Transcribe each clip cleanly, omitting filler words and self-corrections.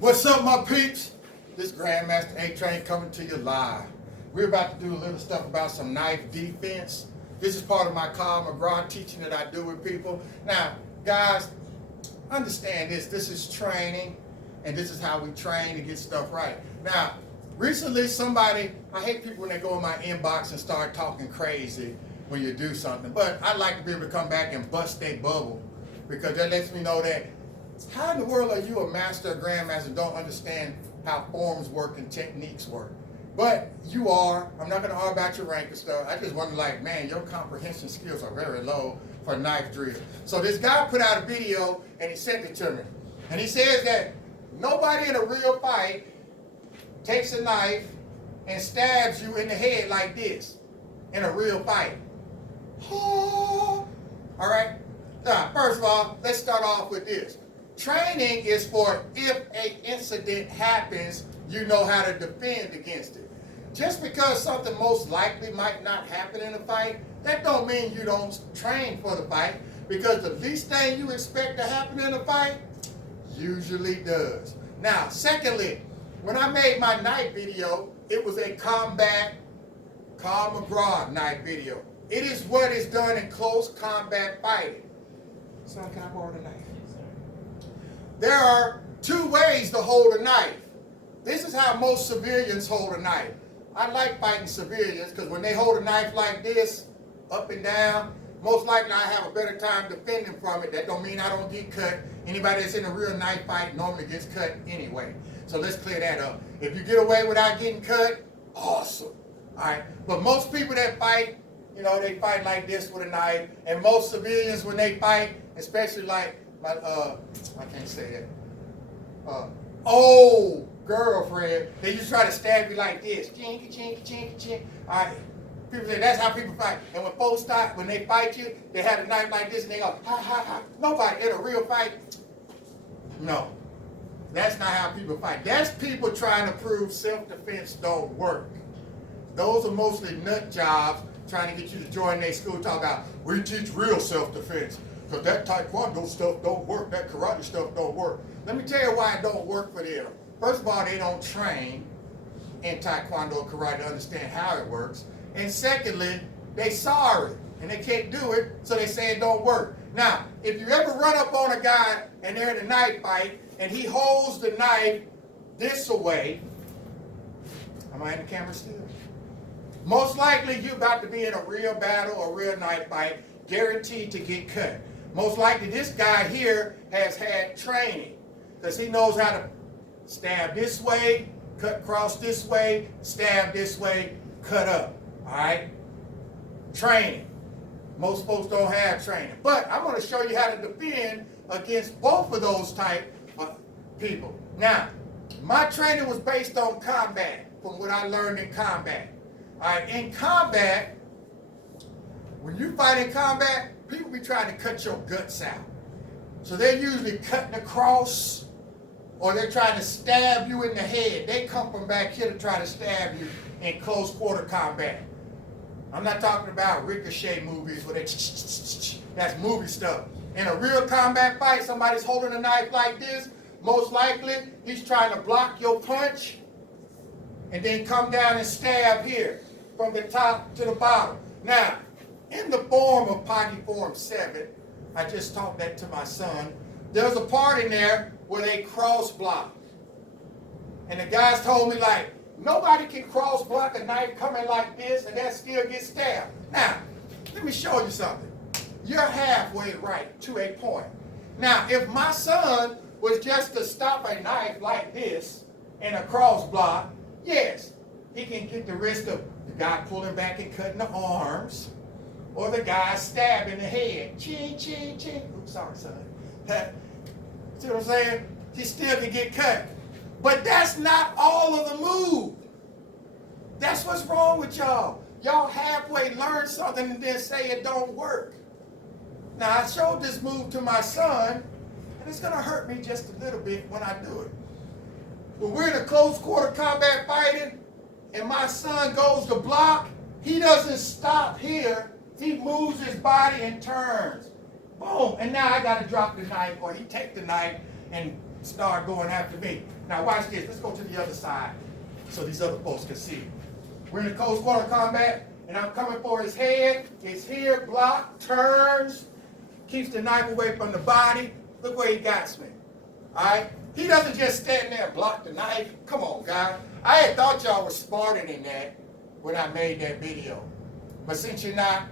What's up, my peeps? This Grandmaster A-Train coming to you live. We're about to do a little stuff about some knife defense. This is part of my Carl McGraw teaching that I do with people. Now, guys, understand this. This is training, and this is how we train to get stuff right. Now, recently I hate people when they go in my inbox and start talking crazy when you do something, but I like to be able to come back and bust their bubble, because that lets me know that how in the world are you a master or grandmaster and don't understand how forms work and techniques work? But you are. I'm not going to argue about your rank and stuff. I just wonder, like, man, your comprehension skills are very low for knife drill. So this guy put out a video and he sent it to me. And he says that nobody in a real fight takes a knife and stabs you in the head like this in a real fight. All right? Now, first of all, let's start off with this. Training is for if an incident happens, you know how to defend against it. Just because something most likely might not happen in a fight, that don't mean you don't train for the fight, because the least thing you expect to happen in a fight usually does. Now, secondly, when I made my knife video, it was a combat Carl McGraw knife video. It is what is done in close combat fighting. Son, can I borrow the knife? There are two ways to hold a knife. This is how most civilians hold a knife. I like fighting civilians because when they hold a knife like this, up and down, most likely I have a better time defending from it. That don't mean I don't get cut. Anybody that's in a real knife fight normally gets cut anyway. So let's clear that up. If you get away without getting cut, awesome. All right. But most people that fight, you know, they fight like this with a knife. And most civilians, when they fight, especially like my, I can't say it, old girlfriend, they just try to stab you like this. Chinky, chinky, chinky, chinky. All right. People say that's how people fight. And when folks start, when they fight you, they have a knife like this and they go, ha, ha, ha. Nobody in a real fight, no. That's not how people fight. That's people trying to prove self-defense don't work. Those are mostly nut jobs trying to get you to join their school, talk about, we teach real self-defense. Because that taekwondo stuff don't work, that karate stuff don't work. Let me tell you why it don't work for them. First of all, they don't train in taekwondo or karate to understand how it works. And secondly, they sorry and they can't do it, so they say it don't work. Now, if you ever run up on a guy and they're in a knife fight and he holds the knife this way, am I in the camera still? Most likely you're about to be in a real battle or real knife fight, guaranteed to get cut. Most likely this guy here has had training because he knows how to stab this way, cut across this way, stab this way, cut up. All right? Training. Most folks don't have training. But I'm going to show you how to defend against both of those type of people. Now, my training was based on combat, from what I learned in combat. All right? In combat, when you fight in combat, people be trying to cut your guts out. So they're usually cutting across, or they're trying to stab you in the head. They come from back here to try to stab you in close quarter combat. I'm not talking about ricochet movies where they that's movie stuff. In a real combat fight, somebody's holding a knife like this. Most likely, he's trying to block your punch and then come down and stab here from the top to the bottom. Now, in the form of Pocky Form 7, I just taught that to my son, there's a part in there where they cross block. And the guys told me, like, nobody can cross block a knife coming like this and that still get stabbed. Now, let me show you something. You're halfway right to a point. Now, if my son was just to stop a knife like this in a cross block, yes, he can get the risk of the guy pulling back and cutting the arms, or the guy stabbing the head. Ching, ching, ching. Oops, sorry, son. See what I'm saying? He still can get cut. But that's not all of the move. That's what's wrong with y'all. Y'all halfway learn something and then say it don't work. Now, I showed this move to my son, and it's going to hurt me just a little bit when I do it. When we're in a close quarter combat fighting, and my son goes to block, he doesn't stop here. He moves his body and turns. Boom. And now I got to drop the knife, or he take the knife and start going after me. Now watch this. Let's go to the other side so these other folks can see. We're in the close quarter combat, and I'm coming for his head. It's here, block, turns, keeps the knife away from the body. Look where he got me. All right? He doesn't just stand there and block the knife. Come on, guys. I had thought y'all were smarter than that when I made that video. But since you're not,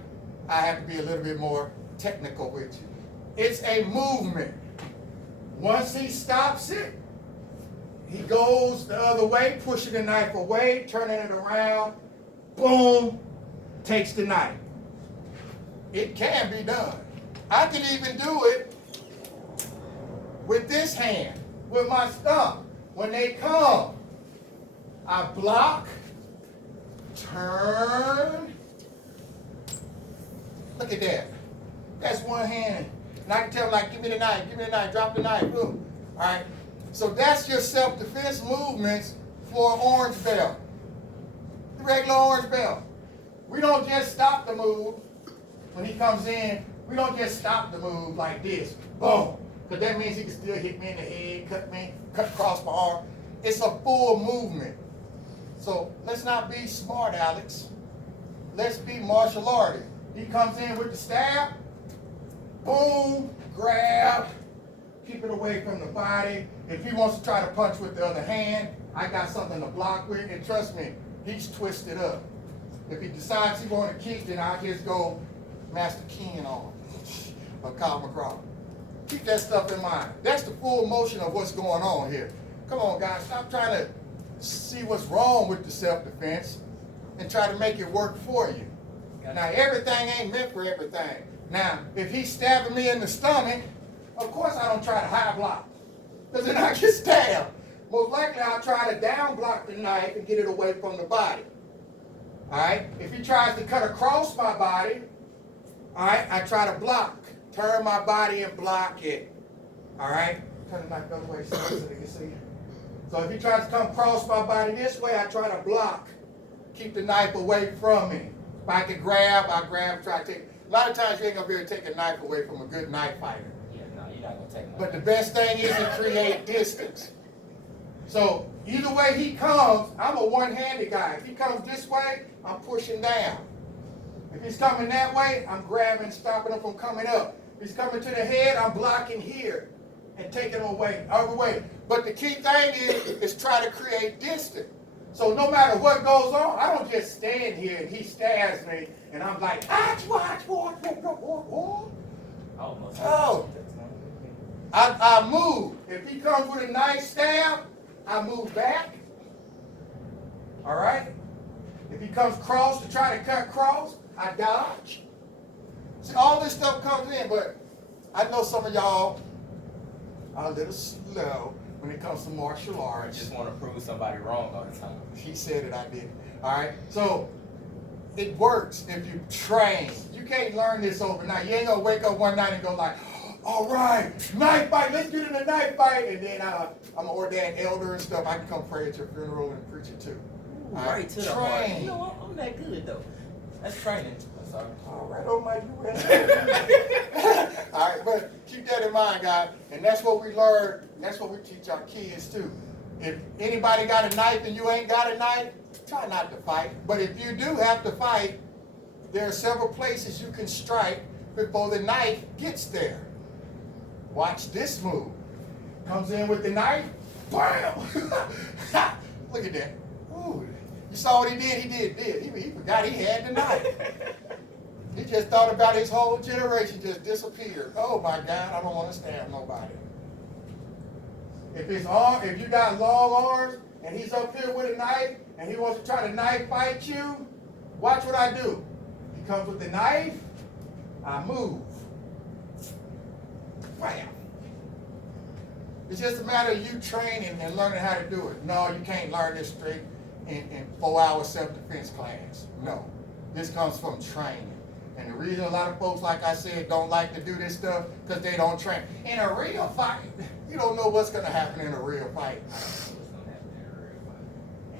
I have to be a little bit more technical with you. It's a movement. Once he stops it, he goes the other way, pushing the knife away, turning it around, boom, takes the knife. It can be done. I can even do it with this hand, with my thumb. When they come, I block, turn. Look at that. That's one hand. And I can tell them, like, give me the knife, drop the knife, boom. All right? So that's your self-defense movements for an orange belt. The regular orange belt. We don't just stop the move when he comes in. We don't just stop the move like this, boom. Because that means he can still hit me in the head, cut across my arm. It's a full movement. So let's not be smart, Alex. Let's be martial artists. He comes in with the stab, boom, grab, keep it away from the body. If he wants to try to punch with the other hand, I got something to block with, and trust me, he's twisted up. If he decides he wants to kick, then I'll just go Master King on him, or Kyle McCraw. Keep that stuff in mind. That's the full motion of what's going on here. Come on, guys, stop trying to see what's wrong with the self-defense and try to make it work for you. Now, everything ain't meant for everything. Now, if he's stabbing me in the stomach, of course I don't try to high block, because then I get stabbed. Most likely I'll try to down block the knife and get it away from the body. All right? If he tries to cut across my body, all right, I try to block. Turn my body and block it. All right? Turn the knife the other way so they can see. So if he tries to come across my body this way, I try to block. Keep the knife away from me. If I can grab, I grab, try to take. A lot of times you ain't going to be able to take a knife away from a good knife fighter. Yeah, no, you're not going to take a knife. But the best thing is to create distance. So either way he comes, I'm a one-handed guy. If he comes this way, I'm pushing down. If he's coming that way, I'm grabbing, stopping him from coming up. If he's coming to the head, I'm blocking here and taking him away, other way. But the key thing is try to create distance. So no matter what goes on, I don't just stand here and he stabs me and I'm like, watch. Oh, I move. If he comes with a nice stab, I move back. All right? If he comes cross to try to cut cross, I dodge. See, all this stuff comes in, but I know some of y'all are a little slow when it comes to martial arts. I just want to prove somebody wrong all the time. He said it, I didn't. All right? So it works if you train. You can't learn this overnight. You ain't going to wake up one night and go like, all right, knife fight, let's get in a knife fight. And then I'm an ordained elder and stuff. I can come pray at your funeral and preach it too. Ooh, right to the heart. Train. You know what? I'm that good though. That's training. I'm sorry. All right, oh my, you ready? All right, but keep that in mind, guys. And that's what we learn. And that's what we teach our kids too. If anybody got a knife and you ain't got a knife, try not to fight. But if you do have to fight, there are several places you can strike before the knife gets there. Watch this move. Comes in with the knife, bam! Look at that. Ooh, you saw what he did? He forgot he had the knife. He just thought about his whole generation just disappeared. Oh my God, I don't want to stab nobody. If you got long arms and he's up here with a knife and he wants to try to knife fight you, watch what I do. He comes with the knife, I move. Bam. It's just a matter of you training and learning how to do it. No, you can't learn this straight in 4-hour self-defense class. No. This comes from training. And the reason a lot of folks, like I said, don't like to do this stuff, because they don't train. In a real fight, you don't know what's going to happen in a real fight.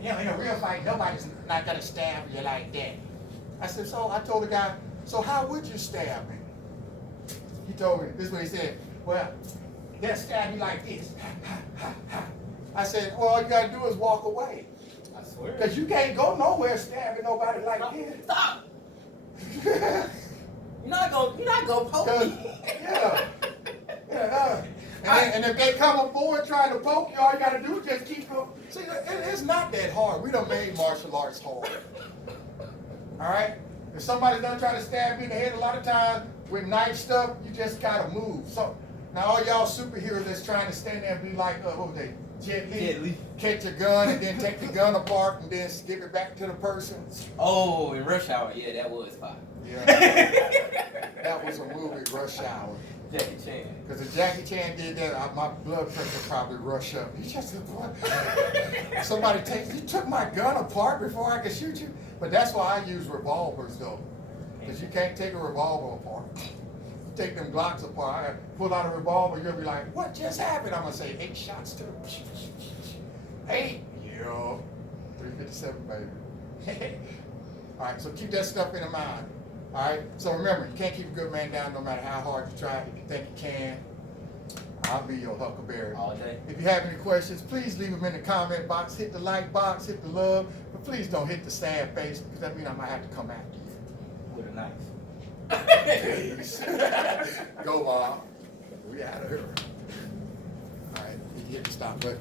You know, in a real fight, nobody's not going to stab you like that. I told the guy, so how would you stab me? He told me, this is what he said. Well, they'll stab you like this. I said, well, all you gotta do is walk away. I swear. Because you can't go nowhere stabbing nobody like this. Stop. You're not gonna poke me. Yeah. And if they come aboard trying to poke you, all you gotta do is just keep going. See, it's not that hard. We done made martial arts hard. All right? If somebody's done trying to stab me in the head, a lot of times with knife stuff, you just gotta move. So now all y'all superheroes that's trying to stand there and be like, what was they? Jet Li. Catch a gun and then take the gun apart and then give it back to the person. Oh, in Rush Hour, yeah, that was fire. Yeah. That was a movie, Rush Hour. Jackie Chan. Because if Jackie Chan did that, my blood pressure probably rush up. He just somebody you took my gun apart before I could shoot you. But that's why I use revolvers though, because you can't take a revolver apart. You take them Glocks apart. I pull out a revolver, you'll be like, "What just happened?" I'm gonna say 8 shots to 8. Yeah, 357, baby. All right, so keep that stuff in mind. All right, so remember, you can't keep a good man down no matter how hard you try. If you think you can, I'll be your huckleberry. All day. If you have any questions, please leave them in the comment box. Hit the like box, hit the love, but please don't hit the sad face because that means I might have to come after you. With a knife. Peace. Go, Bob. We out of here. All right, you hit the stop button.